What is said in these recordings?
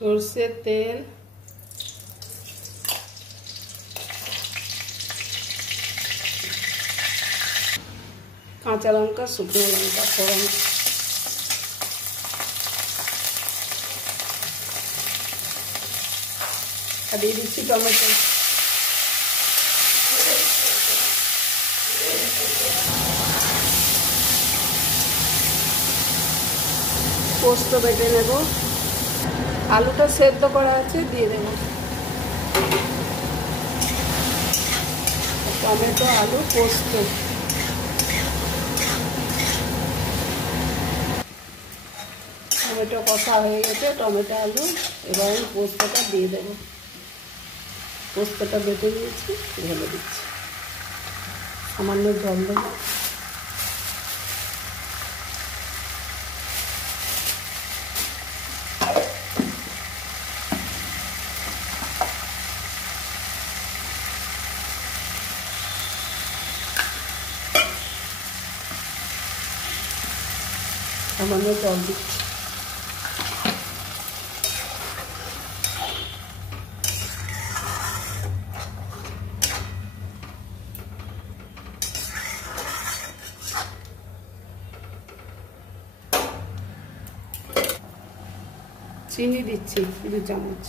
সরষের তেল, কাঁচা লঙ্কা, শুকনো লঙ্কা ফোড়ন, আর দিয়ে দিচ্ছি টমেটো। পোস্ত বেটে নেব, আলুটা সেদ্ধ করা আছে দিয়ে দেব, টমেটো আলু পোস্ত। টমেটো কষা হয়ে গেছে, টমেটো আলু, এবার আমি পোস্তটা দিয়ে দেব। পোস্তটা বেটে নিয়েছি, ঢেলে দিচ্ছি, সামান্য জল দেবো। সামান্য জল দিচ্ছি। চিনি দিচ্ছি 2 চামচ।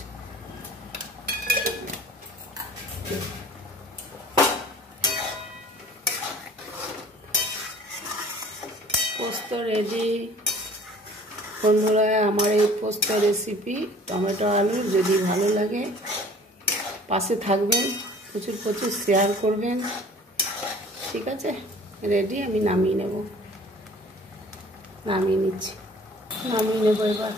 পোস্ত রেডি বন্ধুরা। আমার এই পোস্ত রেসিপি টমেটো আলু যদি ভালো লাগে পাশে থাকবেন, প্রচুর প্রচুর শেয়ার করবেন। ঠিক আছে, রেডি। আমি নামিয়ে নেব, নামিয়ে নিচ্ছি, নামিয়ে নেব এবার।